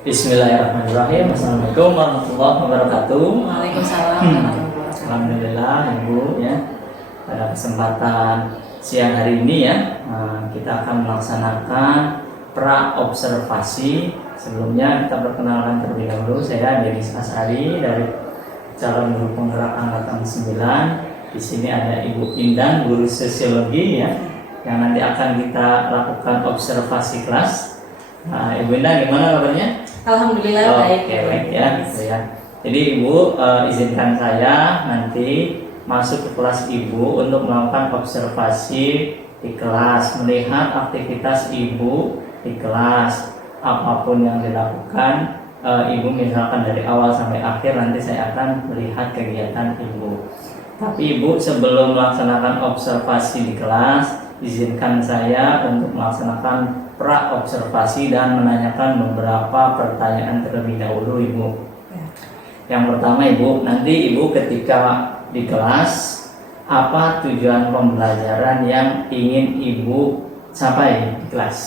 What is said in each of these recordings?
Bismillahirrahmanirrahim. Assalamualaikum warahmatullahi wabarakatuh. Waalaikumsalam warahmatullahi wabarakatuh. Alhamdulillah Ibu ya. Pada kesempatan siang hari ini ya, kita akan melaksanakan pra-observasi. Sebelumnya kita perkenalkan terlebih dahulu. Saya Denis Asari dari calon guru penggerak angkatan 9. Di sini ada Ibu Indan, guru sosiologi ya, yang nanti akan kita lakukan observasi kelas. Ibu Indan gimana kabarnya? Alhamdulillah baik. Baik ya. Jadi Ibu izinkan saya nanti masuk ke kelas Ibu untuk melakukan observasi di kelas, melihat aktivitas Ibu di kelas, apapun yang dilakukan Ibu, misalkan dari awal sampai akhir, nanti saya akan melihat kegiatan Ibu. Tapi Ibu, sebelum melaksanakan observasi di kelas, izinkan saya untuk melaksanakan pra-observasi dan menanyakan beberapa pertanyaan terlebih dahulu Ibu. Yang pertama Ibu, nanti Ibu ketika di kelas, apa tujuan pembelajaran yang ingin Ibu capai di kelas?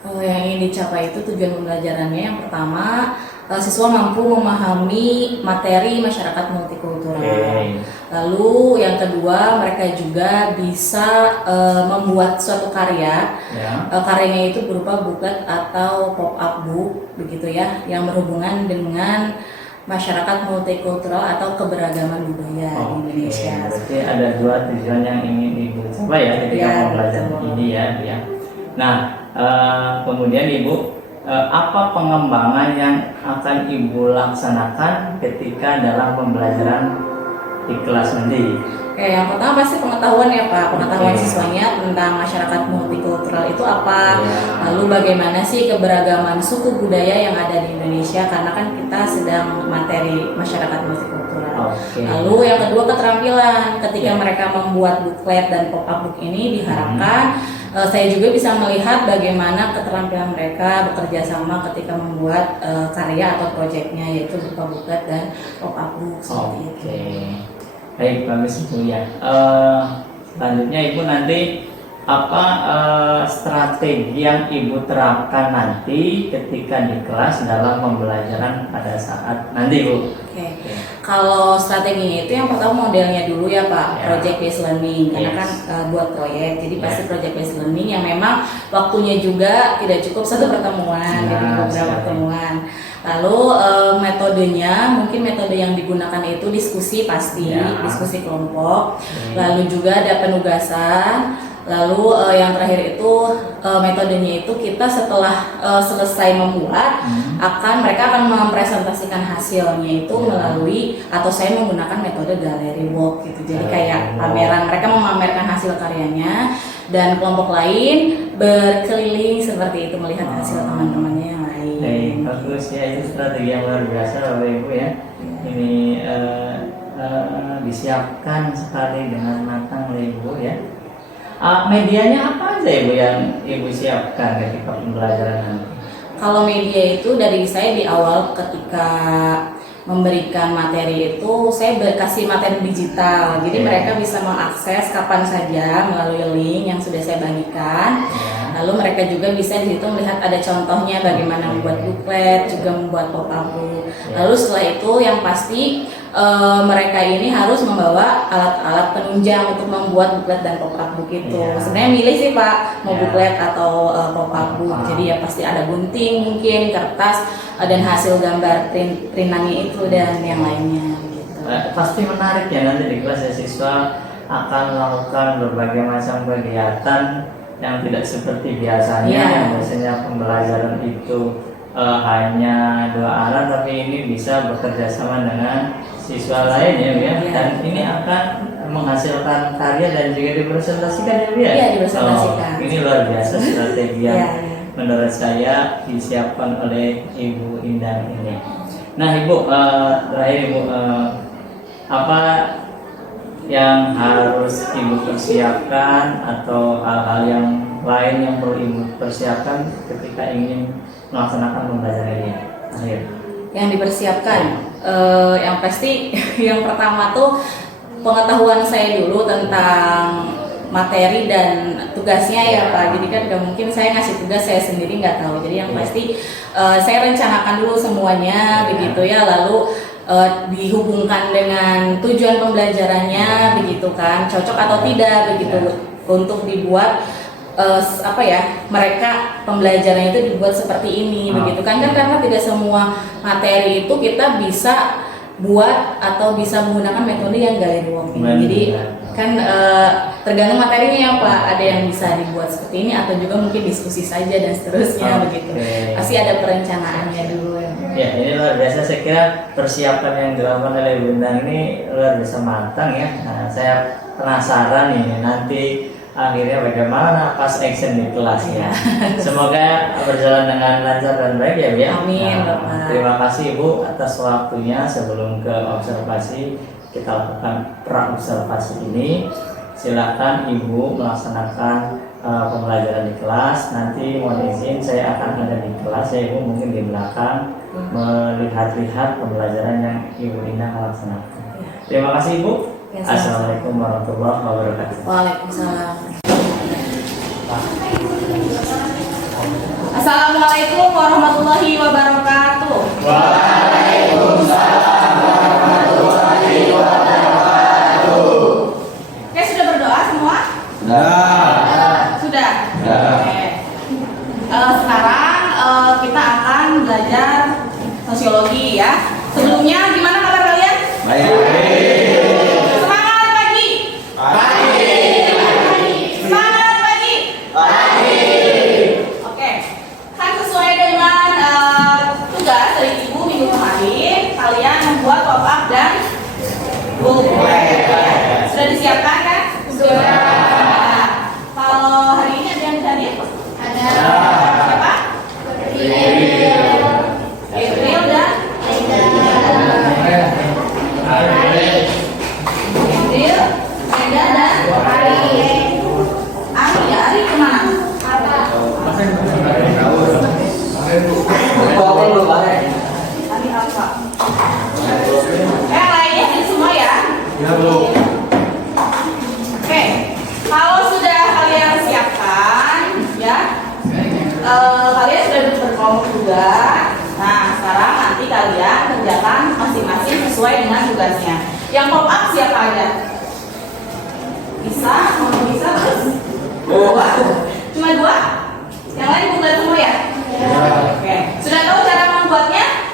Yang ingin dicapai itu tujuan pembelajarannya yang pertama, siswa mampu memahami materi masyarakat multikultural. Lalu yang kedua, mereka juga bisa membuat suatu karya. Karyanya itu berupa booklet atau pop-up book begitu ya, yang berhubungan dengan masyarakat multikultural atau keberagaman budaya di Indonesia. Berarti ada dua tujuan yang ingin Ibu capai ya ketika pembelajaran ini ya. Nah, kemudian Ibu, apa pengembangan yang akan Ibu laksanakan ketika dalam pembelajaran di kelas nanti? Yang pertama pasti pengetahuan ya Pak, pengetahuan siswanya tentang masyarakat multikultural itu apa, lalu bagaimana sih keberagaman suku budaya yang ada di Indonesia, karena kan kita sedang materi masyarakat multikultural. Lalu yang kedua, keterampilan ketika mereka membuat booklet dan pop-up book ini diharapkan saya juga bisa melihat bagaimana keterampilan mereka bekerja sama ketika membuat karya atau proyeknya, yaitu berupa booklet dan pop-up book seperti itu. Baik, bagus Ibu ya. Selanjutnya Ibu, nanti apa strategi yang Ibu terapkan nanti ketika di kelas dalam pembelajaran pada saat nanti Ibu? Kalau strateginya itu yang pertama modelnya dulu ya Pak, project based learning, karena kan buat proyek, jadi pasti project based learning yang memang waktunya juga tidak cukup satu pertemuan, jadi beberapa pertemuan. Lalu metodenya, mungkin metode yang digunakan itu diskusi pasti, diskusi kelompok. Lalu juga ada penugasan. Lalu yang terakhir itu metodenya itu kita setelah selesai membuat, mereka akan mempresentasikan hasilnya itu melalui, atau saya menggunakan metode gallery walk gitu. Jadi kayak pameran, mereka memamerkan hasil karyanya dan kelompok lain berkeliling seperti itu melihat hasil teman-temannya yang lain. Bagus ya, itu strategi yang luar biasa Bapak Ibu ya. Ini disiapkan sekali dengan matang oleh Ibu ya. Medianya apa aja Ibu yang Ibu siapkan ketika pembelajaran nanti? Kalau media itu dari saya di awal ketika memberikan materi itu saya kasih materi digital, jadi mereka bisa mengakses kapan saja melalui link yang sudah saya bagikan. Lalu mereka juga bisa di situ melihat ada contohnya bagaimana membuat booklet, juga membuat pop-up book. Lalu setelah itu yang pasti mereka ini harus membawa alat-alat penunjang untuk membuat booklet dan pop-up book itu. Sebenarnya milih sih Pak, mau booklet atau pop-up book. Jadi ya pasti ada gunting, mungkin kertas, dan hasil gambar printannya itu dan yang lainnya gitu. Pasti menarik ya nanti di kelas ya, siswa akan melakukan berbagai macam kegiatan yang tidak seperti biasanya. Yang biasanya pembelajaran itu hanya dua arah, tapi ini bisa bekerja sama dengan siswa lainnya ya. Dan ini akan menghasilkan karya dan juga dipresentasikan ya Bu ya? Iya, dipresentasikan. Ini luar biasa strategi yang menurut saya disiapkan oleh Ibu Indah ini. Nah Ibu, terakhir Ibu, apa yang harus Ibu persiapkan atau hal-hal yang lain yang perlu Ibu persiapkan ketika ingin melaksanakan pembelajaran ini? Yang dipersiapkan, yang pasti yang pertama tuh pengetahuan saya dulu tentang materi dan tugasnya ya Pak. Jadi kan gak mungkin saya ngasih tugas saya sendiri nggak tahu. Jadi yang pasti saya rencanakan dulu semuanya begitu ya, lalu dihubungkan dengan tujuan pembelajarannya begitu kan, cocok atau tidak begitu untuk dibuat mereka pembelajarannya itu dibuat seperti ini begitu kan karena tidak semua materi itu kita bisa buat atau bisa menggunakan metode yang guide walking. Jadi kan tergantung materinya ya Pak, ada yang bisa dibuat seperti ini atau juga mungkin diskusi saja dan seterusnya begitu. Pasti ada perencanaannya dulu ya. Ya, ini luar biasa. Saya kira persiapan yang dilakukan oleh Bunda ini luar biasa matang ya. Nah, saya penasaran nih nanti akhirnya bagaimana pas action di kelas ya. Semoga berjalan dengan lancar dan baik ya Bu ya. Amin Bapak. Terima kasih Ibu atas waktunya. Sebelum ke observasi, kita lakukan pra-observasi ini. Silakan Ibu melaksanakan pembelajaran di kelas. Nanti mohon izin saya akan ada di kelas ya Ibu, mungkin di belakang melihat-lihat pembelajaran yang Ibu Indah laksanakan. Terima kasih Ibu. Ya, Assalamualaikum warahmatullahi wabarakatuh. Waalaikumsalam. Assalamualaikum warahmatullahi wabarakatuh. Waalaikumsalam warahmatullahi wabarakatuh. Oke, sudah berdoa semua? Sudah. Oke. Sekarang kita akan belajar sosiologi ya. Sebelumnya gimana kabar kalian? Baik. Semangat pagi. Semangat pagi. Oke. Kan sesuai dengan tugas dari Ibu minggu kemarin, kalian membuat pop up dan buku. Sudah disiapkan kan? Sudah. Kalau hari ini ada yang hadir? Ada. Siapa? April dan April, Eda dan Ari kemana? Ari apa? Lainnya hadir semua ya? Oke, kalau sudah kalian siapkan ya, kalian sudah berkelompok juga. Nah, sekarang nanti kalian kerjakan masing-masing sesuai dengan tugasnya. Yang pop up siapa aja? Bisa, mau bisa terus? Dua? Cuma dua? Yang lain bukan semua ya? Oke, sudah tahu cara membuatnya?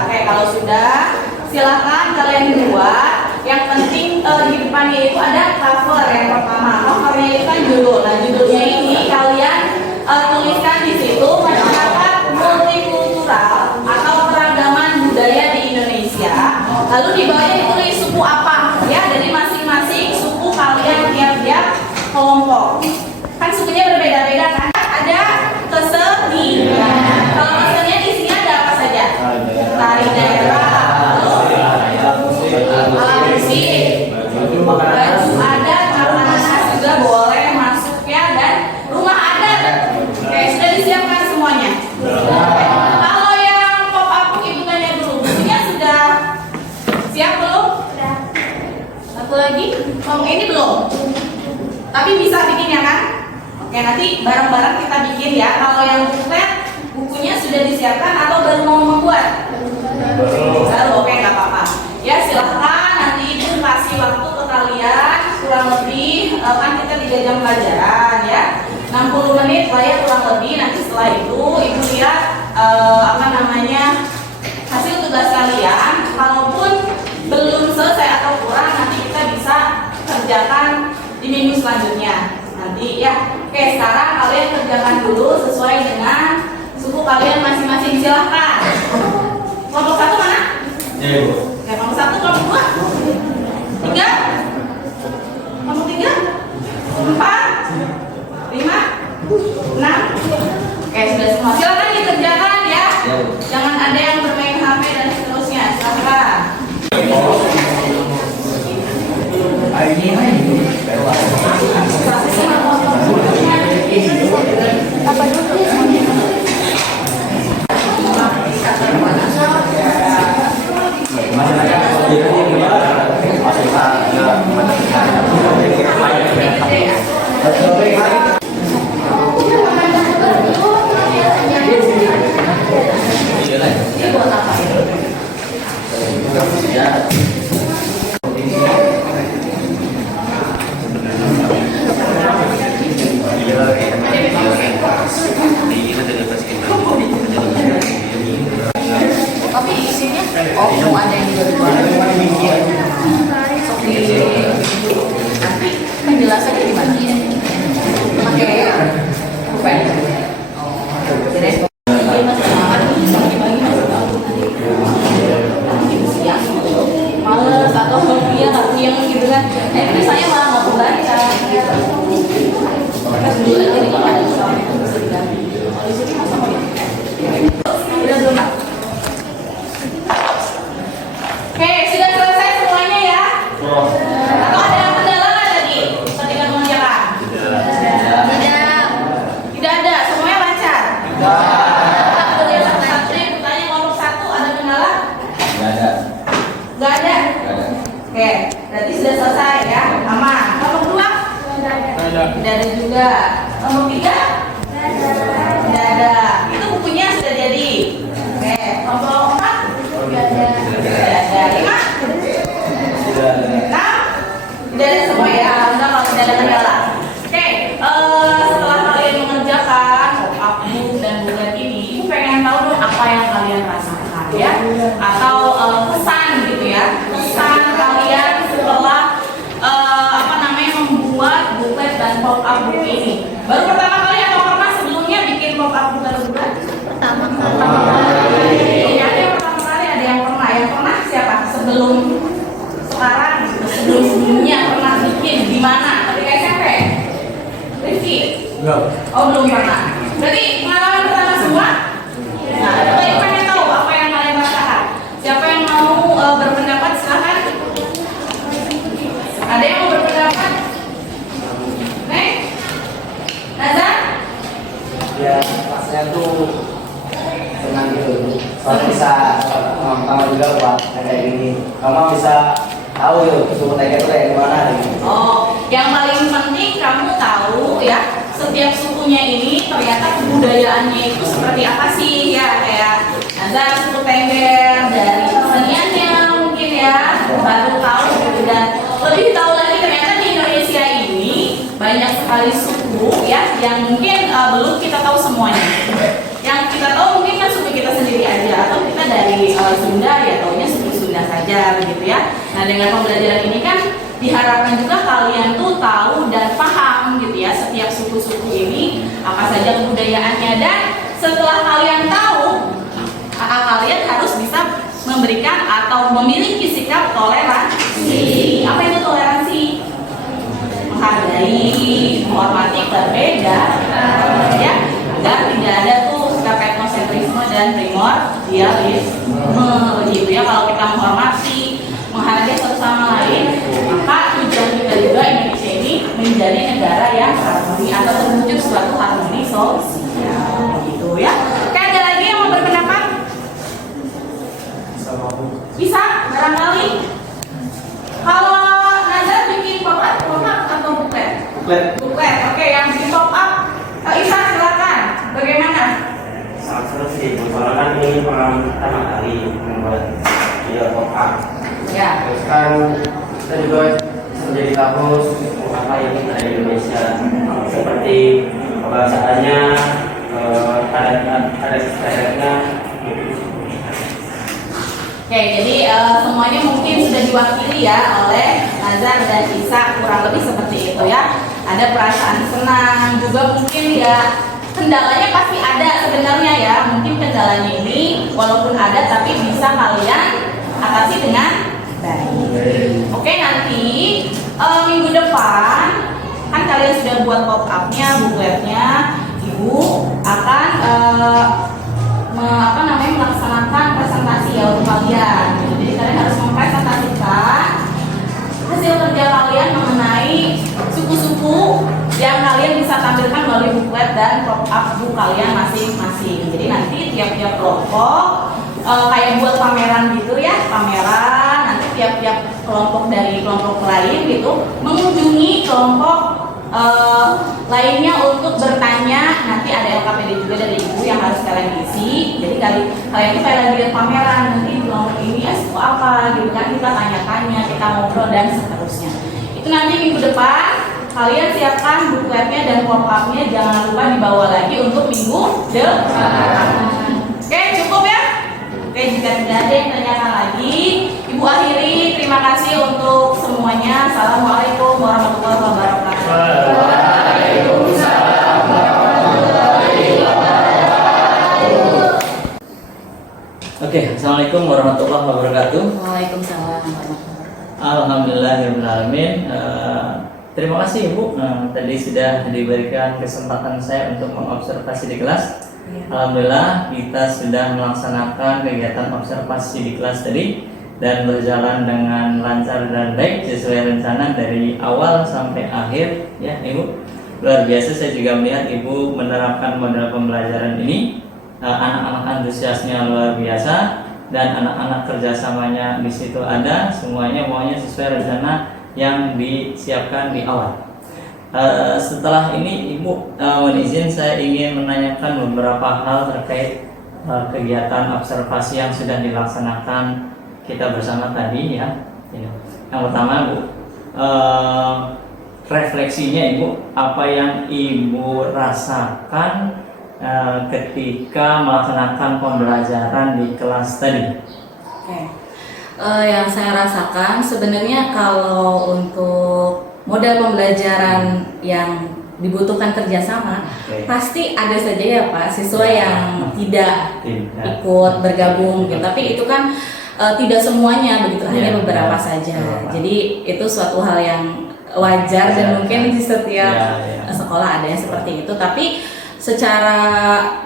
Oke, kalau sudah, silakan kalian buat. Yang penting di depannya itu ada cover yang pertama. Covernya itu kan judul. Nah, judulnya ini kalian tuliskan di situ masyarakat multikultural atau keragaman budaya di Indonesia. Lalu di bawahnya ditulis suku apa ya, dari masing-masing suku kalian tiap-tiap kelompok. Kan sukunya berbeda-beda kan? Ada kesenian. Kalau kesenian isinya ada apa saja? Tari daerah, alat musik, baju adat, makanan khas juga boleh masuk ya, dan rumah adat. Oke, sudah disiapkan semuanya. Kalau yang pop up Ibu tanya dulu, bukunya sudah siap belum? Sudah. Satu lagi, ini belum. Tapi bisa bikin ya kan? Oke, nanti bareng-bareng kita bikin ya. Kalau yang buklet, bukunya sudah disiapkan atau baru mau membuat? Baru, oke, nggak apa-apa. Ya silahkan, nanti Ibu kasih waktu ke kalian kurang lebih kan kita 3 jam pelajaran ya, 60 menit lah ya kurang lebih. Nanti setelah itu Ibu lihat hasil tugas kalian. Kalaupun belum selesai atau kurang, nanti kita bisa kerjakan di minggu selanjutnya nanti ya. Oke, sekarang kalian kerjakan dulu sesuai dengan suku kalian masing-masing. Silahkan. Kelompok 1 mana? Ya, Ibu. Oke, kelompok 1, kelompok 2, 3, kelompok 3, 4, 5, 6. Oke, sudah semua. Silakan dikerjakan ya. Jangan ada yang bermain HP dan seterusnya. Silakan. Apa dulu? Masih Ini buat apa ya? Tapi isinya, mau ada yang dijual. Nanti penjelasannya di mana? Pakai pulpen. Jadi males atau dia nggak punya gitu kan? Ini saya malah nggak kebaca. Gitu. Dulu jadi kalau ada soal itu bisa diganti. Kalau di sini masa mau udah belum Pak? Oke, sudah selesai semuanya ya? Atau ada yang kendala nggak tadi ketika mengerjakan? Tidak. Tidak ada, semuanya lancar. Alhamdulillah. Satu yang bertanya kelompok 1 ada kendala? Nggak ada. Oke, berarti sudah selesai ya, aman. Kelompok 2? Tidak ada juga. Kelompok 3? Tidak ada. Itu bukunya sudah jadi. Oke, kelompok 4? Tidak ada. 5? Nah, tidak ada semua ya. Enggak, kalau tidak ada kendala. Oke, setelah kalian mengerjakan pop-up book dan bulet ini, Ibu pengen tahu dong apa yang kalian rasakan ya, atau pesan gitu ya, pesan kalian setelah membuat buklet dan pop-up book ini. Baru pertama kali atau pernah sebelumnya bikin pop-up book atau buklet? Pertama kali. Ini ada yang pertama kali, ada yang pernah. Yang pernah siapa? Sebelum sekarang, sebelumnya pernah bikin di mana? Ketika SMP? Rifki? Enggak. Oh, belum pernah. Berarti pengalaman pertama semua? Nah, coba Ibu pengen tahu apa yang kalian rasakan. Siapa yang mau berpendapat? Silahkan. Ada yang mau berpendapat? Nazar? Ya, pasnya tuh senang gitu. Soalnya bisa kamu juga buat kayak gini. Kamu bisa tahu yuk suku Tega itu kayak gimana gitu. Oh, yang paling penting kamu tahu ya, setiap sukunya ini ternyata kebudayaannya itu seperti apa sih ya, kayak Nazar suku Tengger dari keseniannya mungkin ya, baru tahu gitu. Dan lebih tahu lagi ternyata di Indonesia ini banyak sekali suku ya yang mungkin belum kita tahu semuanya. Yang kita tahu mungkin kan suku kita sendiri aja, atau kita dari Sunda ya taunya suku Sunda saja begitu ya. Nah, dengan pembelajaran ini kan diharapkan juga kalian tuh tahu dan paham gitu ya setiap suku-suku ini apa saja kebudayaannya, dan setelah kalian tahu, kalian harus bisa memberikan atau memiliki sikap toleransi. Apa itu toleransi? Menghargai, menghormati berbeda, ya, agar tidak ada tuh sikap etnosentrisme dan primordialisme begitu ya. Kalau kita menghormati, menghargai satu sama lain, maka tujuan kita juga Indonesia ini menjadi negara yang harmoni atau terwujud suatu harmoni sosial gitu ya. Oke, ada lagi yang mau berpendapat? Bisa barangkali. Kalau Nazar bikin pop-up atau buklet? Buklet. Oke, yang bikin pop-up Isa silakan. Bagaimana? Sangat seru sih, soalnya kan ini pengalaman pertama kali membuat video pop-up. Ya. Terus kan kita juga menjadi tahu apa yang ada di Indonesia, seperti kebahasaannya, adat-adatnya. Oke, jadi semuanya mungkin sudah diwakili ya oleh Nazar dan Isa, kurang lebih seperti itu ya. Ada perasaan senang, juga mungkin ya kendalanya pasti ada sebenarnya ya. Mungkin kendalanya ini walaupun ada tapi bisa kalian atasi dengan baik. Oke, nanti minggu depan kan kalian sudah buat pop-up-nya, bukletnya, Ibu akan melaksanakan presentasi ya untuk kalian. Jadi kalian harus mempresentasikan hasil kerja kalian mengenai suku-suku yang kalian bisa tampilkan melalui buklet dan pop-up book kalian masing-masing. Jadi nanti tiap-tiap kelompok kayak buat pameran gitu ya, pameran. Nanti tiap-tiap kelompok dari kelompok lain gitu mengunjungi kelompok lainnya untuk bertanya, nanti ada LKPD juga dari ibu yang harus kalian isi. Jadi kalian itu kayak lagi lihat pameran, nanti nomor ini SO apa gitu kan, kita tanya-tanya, kita ngobrol dan seterusnya. Itu nanti minggu depan kalian siapkan bukletnya dan pop-upnya, jangan lupa dibawa lagi untuk minggu depan. Oke, cukup ya? Oke, jika tidak ada yang tanyakan lagi, Ibu akhiri. Terima kasih untuk semuanya. Assalamualaikum warahmatullahi wabarakatuh. Waalaikumsalam warahmatullahi wabarakatuh. Oke, assalamualaikum warahmatullahi wabarakatuh. Waalaikumsalam warahmatullahi wabarakatuh. Alhamdulillahirrahmanirrahim. Terima kasih Ibu. Tadi sudah diberikan kesempatan saya untuk mengobservasi di kelas. Alhamdulillah kita sudah melaksanakan kegiatan observasi di kelas tadi dan berjalan dengan lancar dan baik sesuai rencana dari awal sampai akhir ya Ibu. Luar biasa, saya juga melihat Ibu menerapkan model pembelajaran ini. Anak-anak antusiasnya luar biasa dan anak-anak kerjasamanya di situ ada, semuanya sesuai rencana yang disiapkan di awal. Setelah ini Ibu izin saya ingin menanyakan beberapa hal terkait kegiatan observasi yang sudah dilaksanakan kita bersama tadi ya. Yang pertama Bu, refleksinya Ibu, apa yang Ibu rasakan ketika melaksanakan pembelajaran di kelas tadi? Oke. Yang saya rasakan sebenarnya kalau untuk model pembelajaran yang dibutuhkan kerjasama, pasti ada saja ya Pak siswa yang tidak ikut bergabung gitu. Tapi itu kan tidak semuanya begitu, hanya beberapa saja. Jadi itu suatu hal yang wajar dan mungkin di setiap sekolah ada yang seperti itu. Tapi secara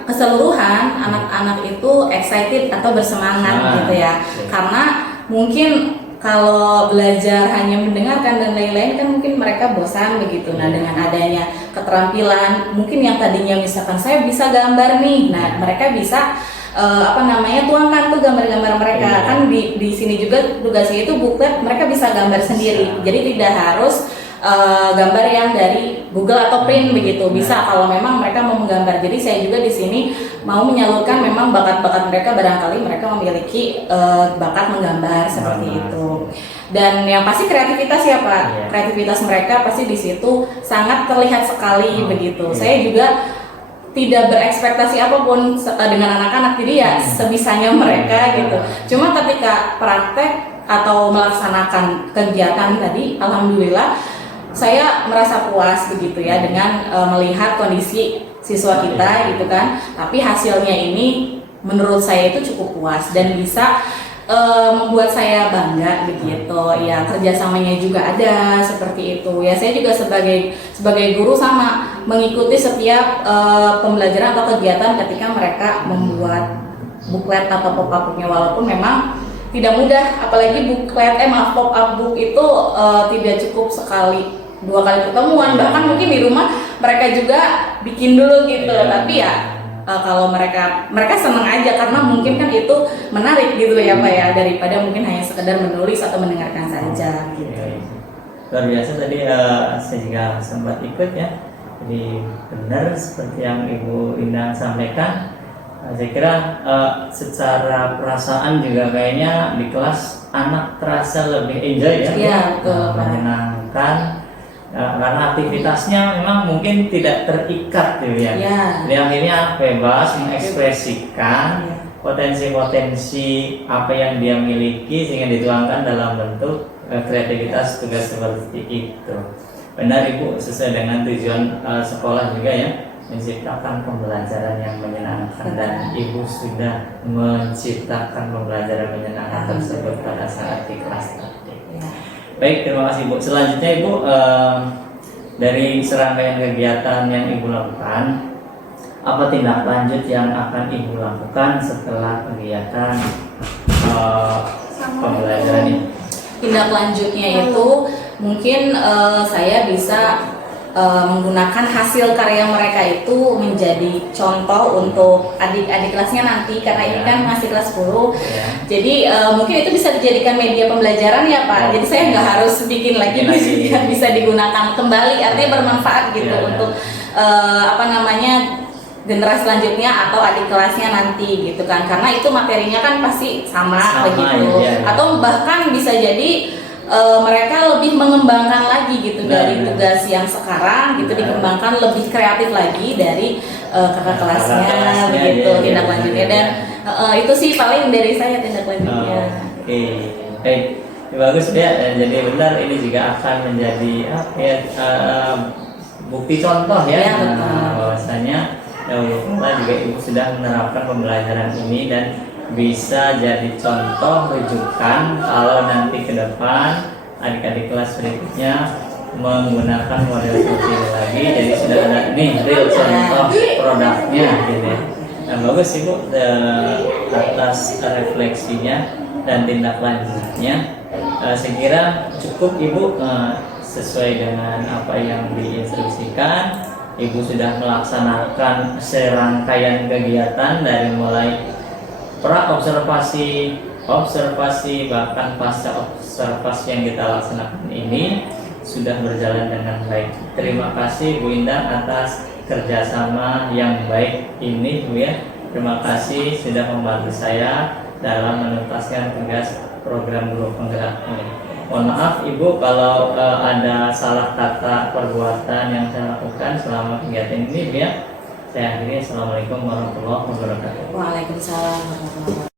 keseluruhan anak-anak itu excited atau bersemangat gitu ya. Karena mungkin kalau belajar hanya mendengarkan dan lain-lain kan mungkin mereka bosan begitu. Nah, dengan adanya keterampilan mungkin yang tadinya misalkan saya bisa gambar nih. Nah, mereka bisa tuangkan tuh gambar-gambar mereka. Kan di sini juga tugasnya itu buklet mereka bisa gambar sendiri. Jadi tidak harus gambar yang dari Google atau print begitu, bisa kalau memang mereka mau menggambar. Jadi saya juga di sini mau menyalurkan memang bakat-bakat mereka, barangkali mereka memiliki bakat menggambar seperti itu. Dan yang pasti kreativitas ya Pak, kreativitas mereka pasti di situ sangat terlihat sekali begitu. Saya juga tidak berekspektasi apapun dengan anak-anak, jadi ya sebisanya mereka gitu. Cuma ketika praktek atau melaksanakan kegiatan tadi, alhamdulillah saya merasa puas begitu ya dengan melihat kondisi siswa kita gitu kan. Tapi hasilnya ini menurut saya itu cukup puas dan bisa membuat saya bangga begitu. Ya kerjasamanya juga ada seperti itu. Ya saya juga sebagai guru sama mengikuti setiap pembelajaran atau kegiatan ketika mereka membuat buklet atau pop-up-nya, walaupun memang tidak mudah, apalagi buklet pop-up book itu tidak cukup sekali 2 kali pertemuan, bahkan mungkin di rumah mereka juga bikin dulu gitu. Tapi ya kalau mereka senang aja karena mungkin kan itu menarik gitu ya Pak ya, daripada mungkin hanya sekedar menulis atau mendengarkan saja gitu. Luar biasa tadi saya juga sempat ikut ya. Jadi benar seperti yang Ibu Indah sampaikan. Saya kira secara perasaan juga kayaknya di kelas anak terasa lebih enjoy ya. Iya betul. Menyenangkan. Karena aktivitasnya memang mungkin tidak terikat gitu ya. Jadi akhirnya bebas mengekspresikan potensi-potensi apa yang dia miliki sehingga dituangkan dalam bentuk kreativitas tugas seperti itu. Benar Ibu, sesuai dengan tujuan sekolah juga ya, menciptakan pembelajaran yang menyenangkan, dan Ibu sudah menciptakan pembelajaran menyenangkan tersebut pada saat di kelas tadi. Baik, terima kasih Bu. Selanjutnya Ibu, dari serangkaian kegiatan yang Ibu lakukan, apa tindak lanjut yang akan Ibu lakukan setelah kegiatan pembelajaran ini? Tindak lanjutnya itu mungkin saya bisa menggunakan hasil karya mereka itu menjadi contoh untuk adik-adik kelasnya nanti, karena ini kan masih kelas 10. Ya. Jadi mungkin itu bisa dijadikan media pembelajaran ya Pak. Jadi saya nggak harus bikin lagi, bisa digunakan kembali, artinya bermanfaat gitu Ya. untuk generasi selanjutnya atau adik kelasnya nanti gitu kan, karena itu materinya kan pasti sama begitu, ya. atau bahkan bisa jadi mereka lebih mengembangkan lagi gitu dari tugas yang sekarang gitu, dikembangkan lebih kreatif lagi dari kakak kelasnya begitu, tindak lanjutnya. Dan itu sih paling dari saya tindak lanjutnya. Oke, baik. Bagus ya. Jadi benar, ini juga akan menjadi bukti contoh ya, Ya, betul. bahwasanya kita juga ibu sudah menerapkan pembelajaran ini dan bisa jadi contoh rujukan kalau nanti ke depan adik-adik kelas berikutnya menggunakan model seperti ini lagi. Jadi sudah ada nih real contoh produknya gitu ya. Nah, bagus ibu atas refleksinya dan tindak lanjutnya. Saya kira cukup ibu, sesuai dengan apa yang diinstruksikan. Ibu sudah melaksanakan serangkaian kegiatan dari mulai pra-observasi, observasi, bahkan pasca observasi yang kita laksanakan ini sudah berjalan dengan baik. Terima kasih Bu Indah atas kerjasama yang baik ini Bu ya. Terima kasih sudah membantu saya dalam menuntaskan tugas program guru penggerak ini. Mohon maaf Ibu kalau ada salah kata perbuatan yang saya lakukan selama kegiatan ini Bu ya. Saya akhiri. Assalamualaikum warahmatullahi wabarakatuh. Waalaikumsalam warahmatullahi wabarakatuh.